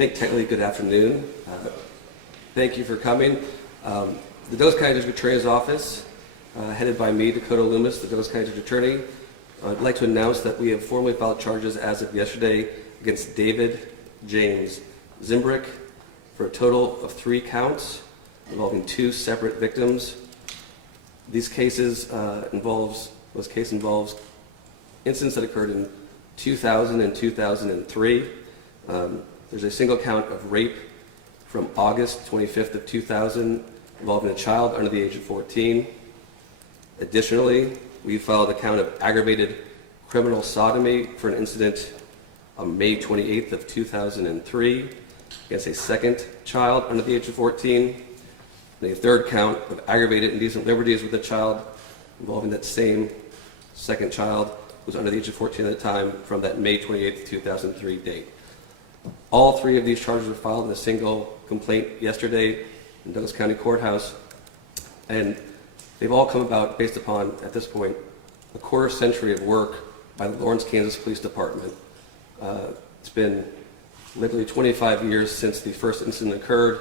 think technically good afternoon. Thank you for coming. The Douglas County District Attorney's Office, headed by me, Dakota Loomis, the Douglas County District Attorney, I'd like to announce that we have formally filed charges as of yesterday against David James Zimbrick for a total of 3 counts involving 2 separate victims. These cases involves incidents that occurred in 2000 and 2003. There's a single count of rape from August 25th of 2000 involving a child under the age of 14. Additionally, we filed a count of aggravated criminal sodomy for an incident on May 28th of 2003 against a second child under the age of 14. And a third count of aggravated indecent liberties with a child involving that same second child who was under the age of 14 at the time from that May 28th, 2003 date. All 3 of these charges were filed in a single complaint yesterday in Douglas County Courthouse, and they've all come about based upon, at this point, a quarter century of work by the Lawrence, Kansas Police Department. It's been literally 25 years since the first incident occurred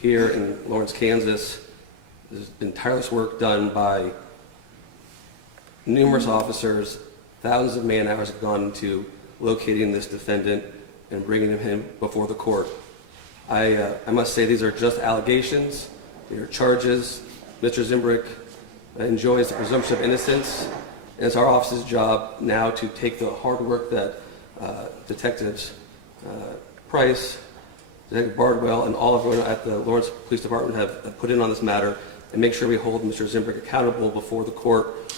here in Lawrence, Kansas. There's been tireless work done by numerous officers. Thousands of man hours have gone into locating this defendant and bringing him before the court. I must say these are just allegations. They are charges. Mr. Zimbrick enjoys the presumption of innocence, and it's our office's job now to take the hard work that Detectives Price, Detective Bardwell, and all of everyone at the Lawrence Police Department have put in on this matter and make sure we hold Mr. Zimbrick accountable before the court.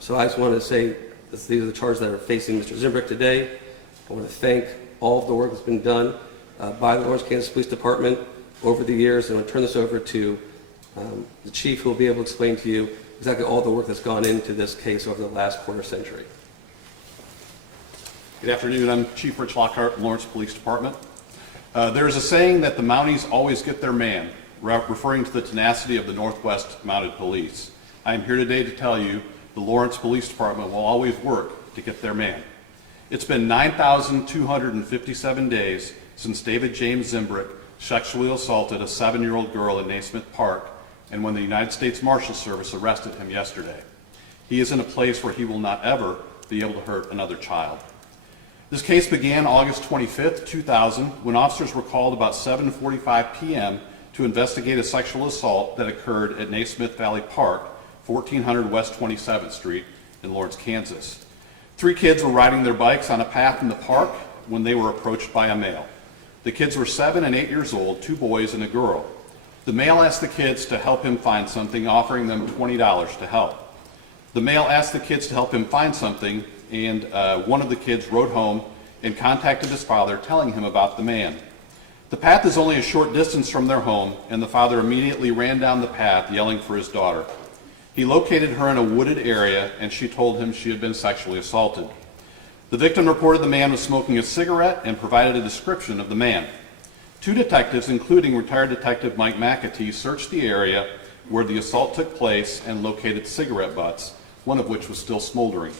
So I just wanted to say these are the charges that are facing Mr. Zimbrick today. I want to thank all of the work that's been done by the Lawrence, Kansas Police Department over the years, and I'm going to turn this over to the chief, who will be able to explain to you exactly all the work that's gone into this case over the last quarter century. Good afternoon. I'm Chief Rich Lockhart from Lawrence Police Department. There's a saying that the Mounties always get their man, referring to the tenacity of the Northwest Mounted Police. I am here today to tell you the Lawrence Police Department will always work to get their man. It's been 9,257 days since David James Zimbrick sexually assaulted a 7-year-old girl in Naismith Park, and when the United States Marshal Service arrested him yesterday. He is in a place where he will not ever be able to hurt another child. This case began August 25th, 2000, when officers were called about 7:45 p.m. to investigate a sexual assault that occurred at Naismith Valley Park, 1400 West 27th Street in Lawrence, Kansas. 3 kids were riding their bikes on a path in the park when they were approached by a male. The kids were 7 and 8 years old, 2 boys and a girl. The male asked the kids to help him find something, offering them $20 to help. The male asked the kids to help him find something, and one of the kids rode home and contacted his father, telling him about the man. The path is only a short distance from their home, and the father immediately ran down the path, yelling for his daughter. He located her in a wooded area, and she told him she had been sexually assaulted. The victim reported the man was smoking a cigarette and provided a description of the man. 2 detectives, including retired Detective Mike McAtee, searched the area where the assault took place and located cigarette butts, one of which was still smoldering.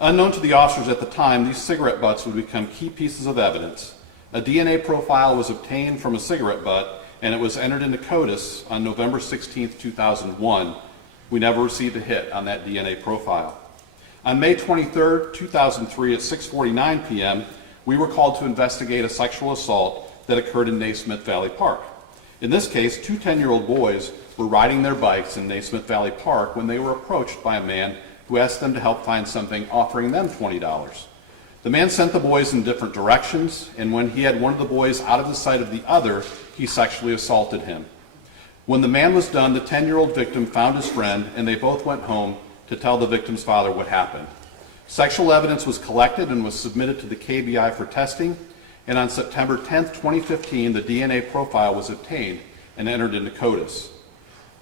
Unknown to the officers at the time, these cigarette butts would become key pieces of evidence. A DNA profile was obtained from a cigarette butt, and it was entered into CODIS on November 16, 2001. We never received a hit on that DNA profile. On May 23, 2003 at 6:49 p.m., we were called to investigate a sexual assault that occurred in Naismith Valley Park. In this case, 2 10-year-old boys were riding their bikes in Naismith Valley Park when they were approached by a man who asked them to help find something, offering them $20. The man sent the boys in different directions, and when he had one of the boys out of the sight of the other, he sexually assaulted him. When the man was done, the 10-year-old victim found his friend, and they both went home to tell the victim's father what happened. Sexual evidence was collected and was submitted to the KBI for testing, and on September 10, 2015, the DNA profile was obtained and entered into CODIS.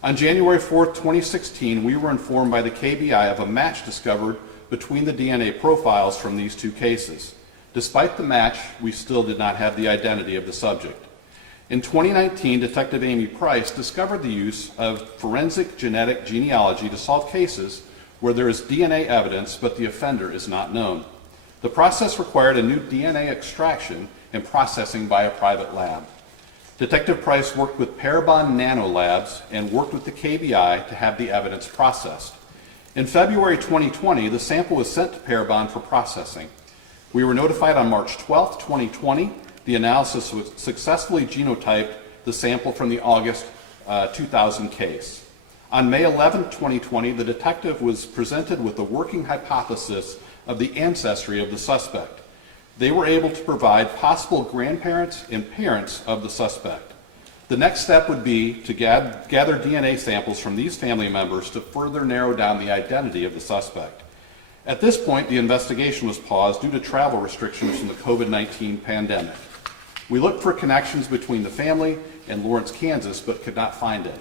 On January 4, 2016, we were informed by the KBI of a match discovered between the DNA profiles from these 2 cases. Despite the match, we still did not have the identity of the subject. In 2019, Detective Amy Price discovered the use of forensic genetic genealogy to solve cases where there is DNA evidence but the offender is not known. The process required a new DNA extraction and processing by a private lab. Detective Price worked with Parabon Nano Labs and worked with the KBI to have the evidence processed. In February 2020, the sample was sent to Parabon for processing. We were notified on March 12, 2020. The analysis was successfully genotyped the sample from the August 2000 case. On May 11, 2020, the detective was presented with a working hypothesis of the ancestry of the suspect. They were able to provide possible grandparents and parents of the suspect. The next step would be to gather DNA samples from these family members to further narrow down the identity of the suspect. At this point, the investigation was paused due to travel restrictions from the COVID-19 pandemic. We looked for connections between the family and Lawrence, Kansas, but could not find any.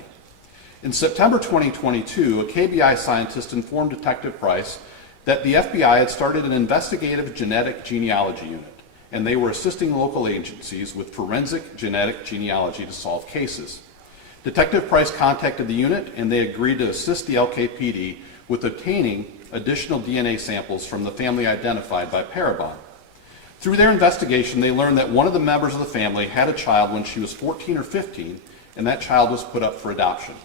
In September 2022, a KBI scientist informed Detective Price that the FBI had started an investigative genetic genealogy unit, and they were assisting local agencies with forensic genetic genealogy to solve cases. Detective Price contacted the unit, and they agreed to assist the LKPD with obtaining additional DNA samples from the family identified by Parabon. Through their investigation, they learned that one of the members of the family had a child when she was 14 or 15, and that child was put up for adoption.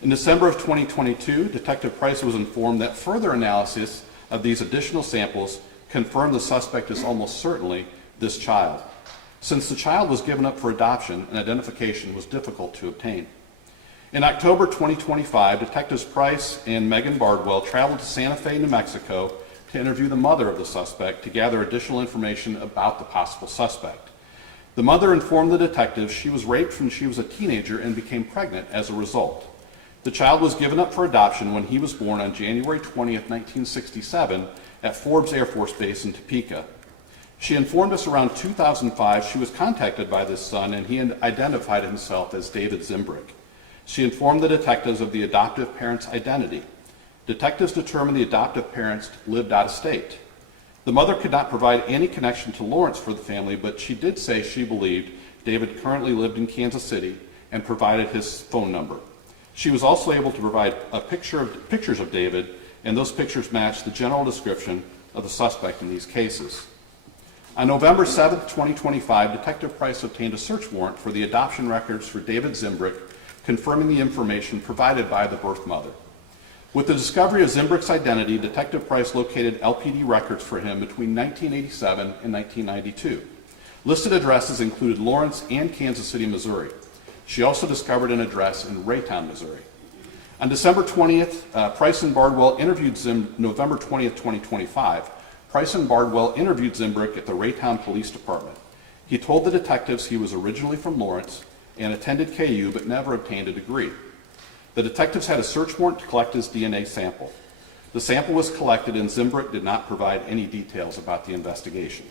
In December of 2022, Detective Price was informed that further analysis of these additional samples confirmed the suspect is almost certainly this child. Since the child was given up for adoption, an identification was difficult to obtain. In October 2025, Detectives Price and Megan Bardwell traveled to Santa Fe, New Mexico to interview the mother of the suspect to gather additional information about the possible suspect. The mother informed the detectives she was raped when she was a teenager and became pregnant as a result. The child was given up for adoption when he was born on January 20th, 1967 at Forbes Air Force Base in Topeka. She informed us around 2005 she was contacted by this son and he had identified himself as David Zimbrick. She informed the detectives of the adoptive parent's identity. Detectives determined the adoptive parents lived out of state. The mother could not provide any connection to Lawrence for the family, but she did say she believed David currently lived in Kansas City and provided his phone number. She was also able to provide pictures of David, and those pictures matched the general description of the suspect in these cases. On November 7, 2025, Detective Price obtained a search warrant for the adoption records for David Zimbrick, confirming the information provided by the birth mother. With the discovery of Zimbrick's identity, Detective Price located LPD records for him between 1987 and 1992. Listed addresses included Lawrence and Kansas City, Missouri. She also discovered an address in Raytown, Missouri. On December 20th, Price and Bardwell interviewed November 20th, 2025. Price and Bardwell interviewed Zimbrick at the Raytown Police Department. He told the detectives he was originally from Lawrence and attended KU but never obtained a degree. The detectives had a search warrant to collect his DNA sample. The sample was collected and Zimbrick did not provide any details about the investigation.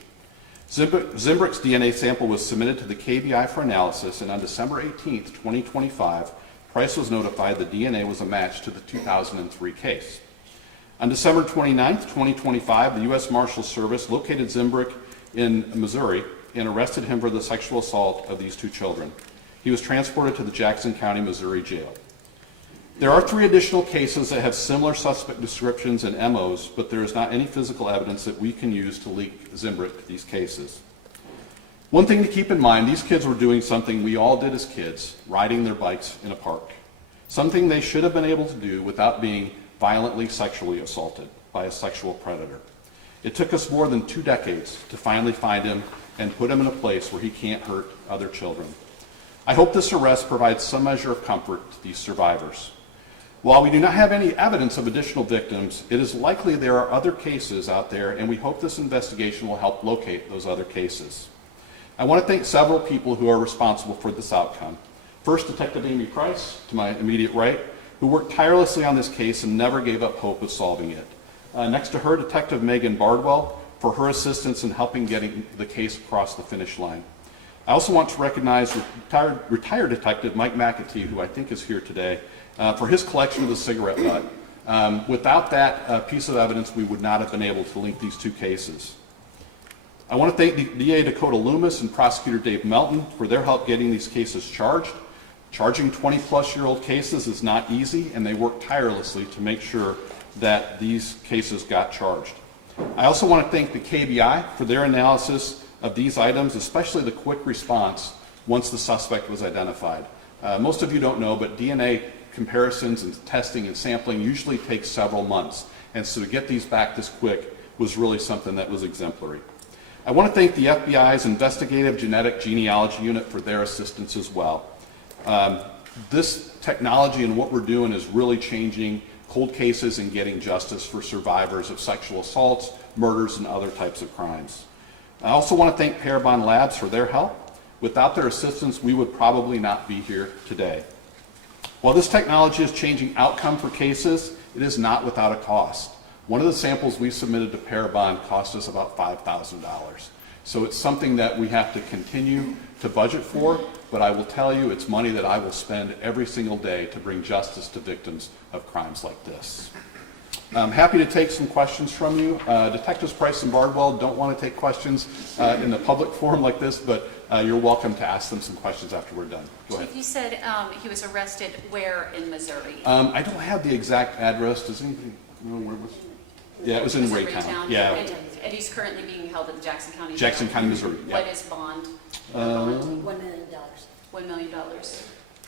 Zimbrick's DNA sample was submitted to the KBI for analysis, and on December 18, 2025, Price was notified the DNA was a match to the 2003 case. On December 29, 2025, the U.S. Marshals Service located Zimbrick in Missouri and arrested him for the sexual assault of these two children. He was transported to the Jackson County, Missouri jail. There are 3 additional cases that have similar suspect descriptions and MOs, but there is not any physical evidence that we can use to link Zimbrick to these cases. One thing to keep in mind, these kids were doing something we all did as kids, riding their bikes in a park. Something they should have been able to do without being violently sexually assaulted by a sexual predator. It took us more than 2 decades to finally find him and put him in a place where he can't hurt other children. I hope this arrest provides some measure of comfort to these survivors. While we do not have any evidence of additional victims, it is likely there are other cases out there, and we hope this investigation will help locate those other cases. I want to thank several people who are responsible for this outcome. First, Detective Amy Price, to my immediate right, who worked tirelessly on this case and never gave up hope of solving it. Next to her, Detective Megan Bardwell, for her assistance in helping getting the case across the finish line. I also want to recognize retired Detective Mike McAtee, who I think is here today, for his collection of the cigarette butt. Without that piece of evidence, we would not have been able to link these 2 cases. I want to thank DA Dakota Loomis and Prosecutor Dave Melton for their help getting these cases charged. Charging 20-plus-year-old cases is not easy, and they worked tirelessly to make sure that these cases got charged. I also want to thank the KBI for their analysis of these items, especially the quick response once the suspect was identified. Most of you don't know, but DNA comparisons and testing and sampling usually takes several months. And so to get these back this quick was really something that was exemplary. I want to thank the FBI's Investigative Genetic Genealogy Unit for their assistance as well. This technology and what we're doing is really changing cold cases and getting justice for survivors of sexual assaults, murders, and other types of crimes. I also want to thank Parabon Labs for their help. Without their assistance, we would probably not be here today. While this technology is changing outcome for cases, it is not without a cost. One of the samples we submitted to Parabon cost us about $5,000. So it's something that we have to continue to budget for, but I will tell you it's money that I will spend every single day to bring justice to victims of crimes like this. I'm happy to take some questions from you. Detectives Price and Bardwell don't want to take questions in the public forum like this, but you're welcome to ask them some questions after we're done. Go ahead. Chief, you said he was arrested where in Missouri? I don't have the exact address. Does anybody know where it was? Yeah, it was in Raytown. Yeah. And he's currently being held at the Jackson County Jackson Jail. County, Missouri. Yeah. What is bond? $1 million. $1 million.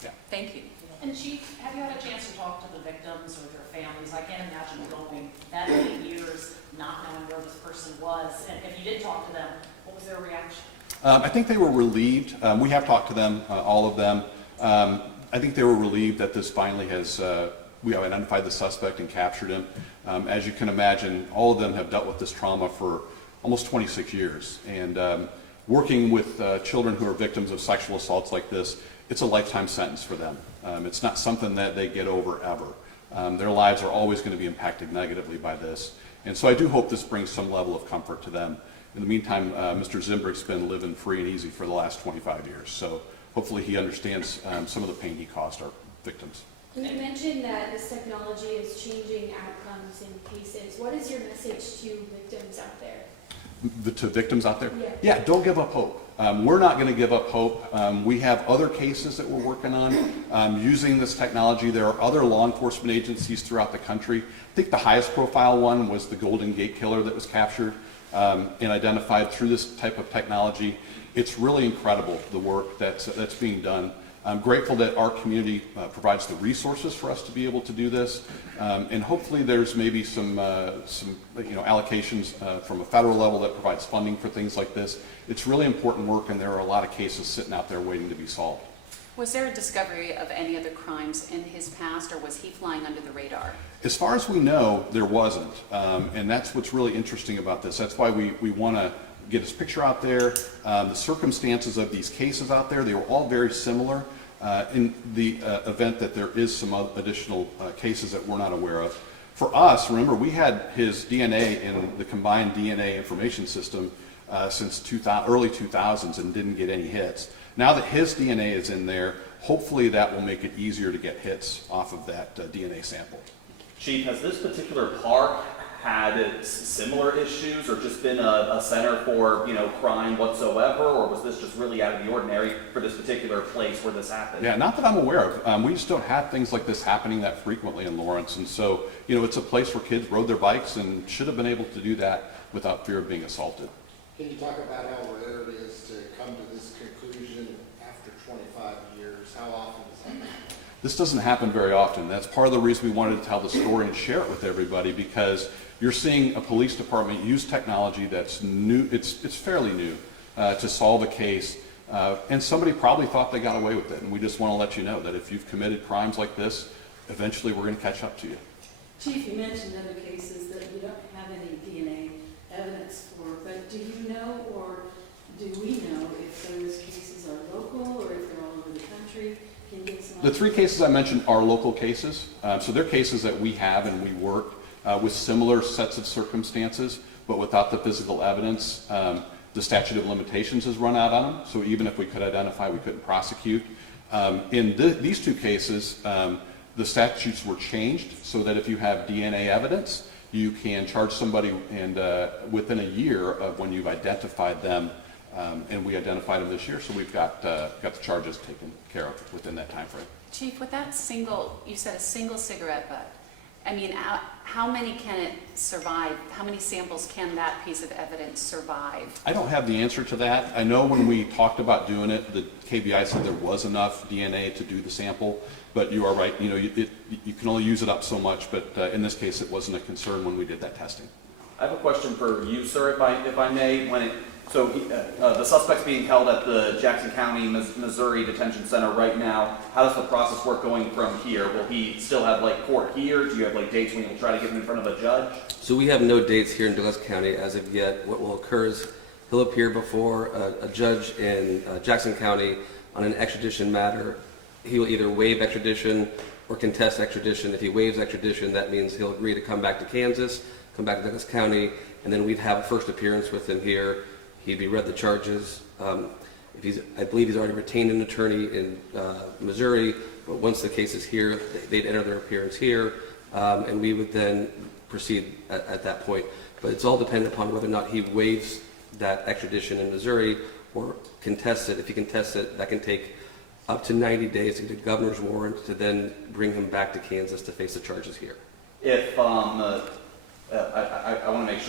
Yeah. Thank you. And Chief, have you had a chance to talk to the victims or their families? I can't imagine going that many years not knowing where this person was. And if you did talk to them, what was their reaction? I think they were relieved. We have talked to them, all of them. I think they were relieved that this finally has, we have identified the suspect and captured him. As you can imagine, all of them have dealt with this trauma for almost 26 years. And working with children who are victims of sexual assaults like this, it's a lifetime sentence for them. It's not something that they get over ever. Their lives are always going to be impacted negatively by this. And so I do hope this brings some level of comfort to them. In the meantime, Mr. Zimbrick's been living free and easy for the last 25 years. So hopefully he understands some of the pain he caused our victims. And you mentioned that this technology is changing outcomes in cases. What is your message to victims out there? To victims out there? Yeah. Yeah, don't give up hope. We're not going to give up hope. We have other cases that we're working on using this technology. There are other law enforcement agencies throughout the country. I think the highest profile one was the Golden Gate Killer that was captured and identified through this type of technology. It's really incredible, the work that's being done. I'm grateful that our community provides the resources for us to be able to do this, and hopefully there's maybe some allocations from a federal level that provides funding for things like this. It's really important work, and there are a lot of cases sitting out there waiting to be solved. Was there a discovery of any other crimes in his past, or was he flying under the radar? As far as we know, there wasn't, and that's what's really interesting about this. That's why we want to get his picture out there. The circumstances of these cases out there, they were all very similar. In the event that there is some additional cases that we're not aware of. For us, remember, we had his DNA in the combined DNA information system since early 2000s and didn't get any hits. Now that his DNA is in there, hopefully that will make it easier to get hits off of that DNA sample. Chief, has this particular park had similar issues or just been a center for, crime whatsoever, or was this just really out of the ordinary for this particular place where this happened? Yeah, not that I'm aware of. We just don't have things like this happening that frequently in Lawrence, and so, it's a place where kids rode their bikes and should have been able to do that without fear of being assaulted. Can you talk about how rare it is to come to this conclusion after 25 years? How often does that happen? This doesn't happen very often. That's part of the reason we wanted to tell the story and share it with everybody, because you're seeing a police department use technology that's new, it's fairly new, to solve a case, and somebody probably thought they got away with it, and we just want to let you know that if you've committed crimes like this, eventually we're going to catch up to you. Chief, you mentioned other cases that you don't have any DNA evidence for, but do you know, or do we know, if those cases are local or if they're all over the country? Can you get some The three cases I mentioned are local cases, so they're cases that we have and we work with similar sets of circumstances, but without the physical evidence. The statute of limitations has run out on them, so even if we could identify, we couldn't prosecute. In these two cases, the statutes were changed so that if you have DNA evidence, you can charge somebody and within a year of when you've identified them, and we identified them this year, so we've got the charges taken care of within that time frame. Chief, with that you said a single cigarette butt, I mean, how many can it survive? How many samples can that piece of evidence survive? I don't have the answer to that. I know when we talked about doing it, the KBI said there was enough DNA to do the sample, but you are right, you know, you can only use it up so much, but in this case it wasn't a concern when we did that testing. I have a question for you, sir, if I may. The suspect's being held at the Jackson County, Missouri Detention Center right now. How does the process work going from here? Will he still have like court here? Do you have like dates when you'll try to get him in front of a judge? So we have no dates here in Douglas County as of yet. What will occur is he'll appear before a judge in Jackson County on an extradition matter. He will either waive extradition or contest extradition. If he waives extradition, that means he'll agree to come back to Kansas, come back to Douglas County, and then we'd have a first appearance with him here. He'd be read the charges. I believe he's already retained an attorney in Missouri, but once the case is here, they'd enter their appearance here, and we would then proceed at that point. But it's all dependent upon whether or not he waives that extradition in Missouri or contests it. If he contests it, that can take up to 90 days to get a governor's warrant to then bring him back to Kansas to face the charges here. If I want to make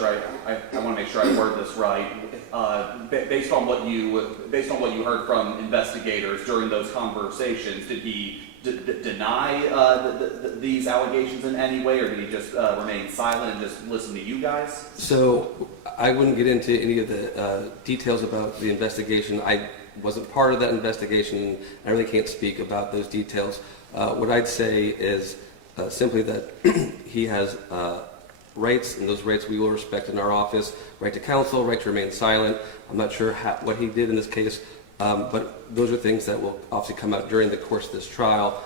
sure I word this right. Based on what you heard from investigators during those conversations, did he deny these allegations in any way, or did he just remain silent and just listen to you guys? So I wouldn't get into any of the details about the investigation. I wasn't part of that investigation. I really can't speak about those details. What I'd say is simply that he has rights, and those rights we will respect in our office. Right to counsel, right to remain silent. I'm not sure what he did in this case, but those are things that will obviously come out during the course of this trial,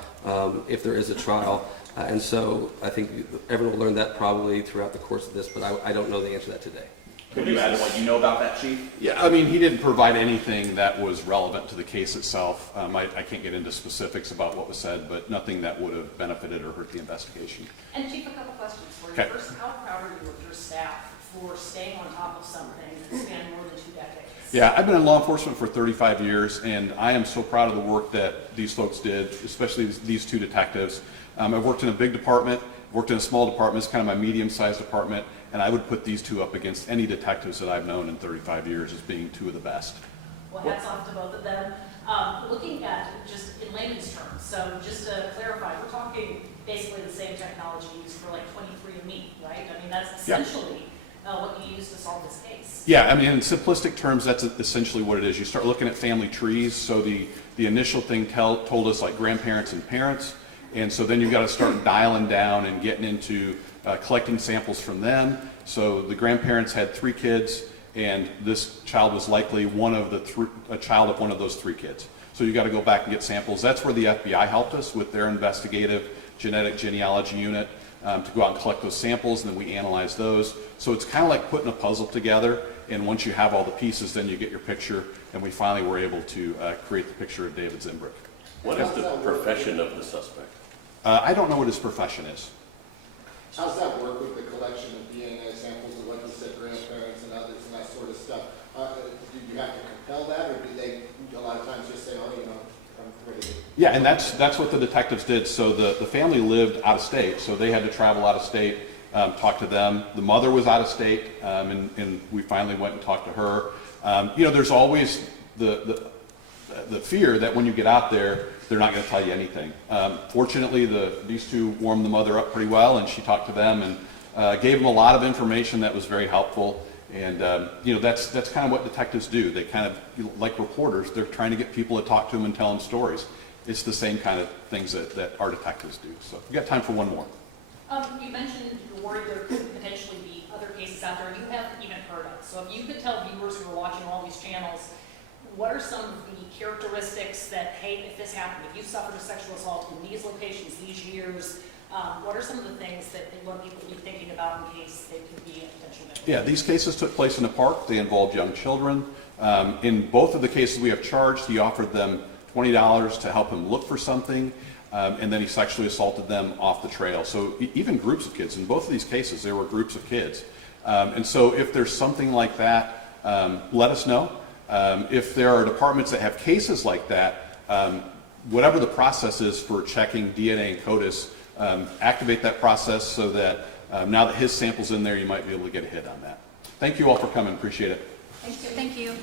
if there is a trial. And so I think everyone will learn that probably throughout the course of this, but I don't know the answer to that today. Could you add what you know about that, Chief? Yeah, I mean, he didn't provide anything that was relevant to the case itself. I can't get into specifics about what was said, but nothing that would have benefited or hurt the investigation. And Chief, a couple questions for you. Okay. First, how proud are you of your staff for staying on top of something that spanned more than 2 decades? Yeah, I've been in law enforcement for 35 years, and I am so proud of the work that these folks did, especially these 2 detectives. I've worked in a big department, worked in a small department. It's kind of my medium-sized department, and I would put these 2 up against any detectives that I've known in 35 years as being 2 of the best. Well, hats off to both of them. Looking at just in layman's terms, so just to clarify, we're talking basically the same technology used for like 23andMe, right? I mean, that's essentially what you use to solve this case. Yeah, I mean, in simplistic terms, that's essentially what it is. You start looking at family trees. So the initial thing told us like grandparents and parents, and so then you've got to start dialing down and getting into collecting samples from them. So the grandparents had 3 kids, and this child was likely a child of one of those 3 kids. So you got to go back and get samples. That's where the FBI helped us with their investigative genetic genealogy unit to go out and collect those samples, and then we analyze those. So it's kind of like putting a puzzle together, and once you have all the pieces, then you get your picture, and we finally were able to create the picture of David Zimbrick. What is the profession of the suspect? I don't know what his profession is. How does that work with the collection of DNA samples of, like you said, grandparents and others and that sort of stuff? Do you have to compel that, or do they a lot of times just say, oh, you know, I'm ready to... Yeah, and that's what the detectives did. So the family lived out of state, so they had to travel out of state, talk to them. The mother was out of state, and we finally went and talked to her. You know, there's always the fear that when you get out there, they're not going to tell you anything. Fortunately, these 2 warmed the mother up pretty well, and she talked to them and gave them a lot of information that was very helpful. And you know, that's kind of what detectives do. They kind of, like reporters, they're trying to get people to talk to them and tell them stories. It's the same kind of things that our detectives do. So we've got time for one more. You mentioned you're worried there could potentially be other cases out there you haven't even heard of. So if you could tell viewers who are watching all these channels, what are some of the characteristics that, hey, if this happened, if you suffered a sexual assault in these locations, these years, what are some of the things that they want people to be thinking about in case they could be a potential victim? Yeah, these cases took place in a park. They involved young children. In both of the cases we have charged, he offered them $20 to help him look for something, and then he sexually assaulted them off the trail. So even groups of kids, in both of these cases, there were groups of kids. And so if there's something like that, let us know. If there are departments that have cases like that, whatever the process is for checking DNA and CODIS, activate that process so that now that his sample's in there, you might be able to get a hit on that. Thank you all for coming. Appreciate it. Thank you.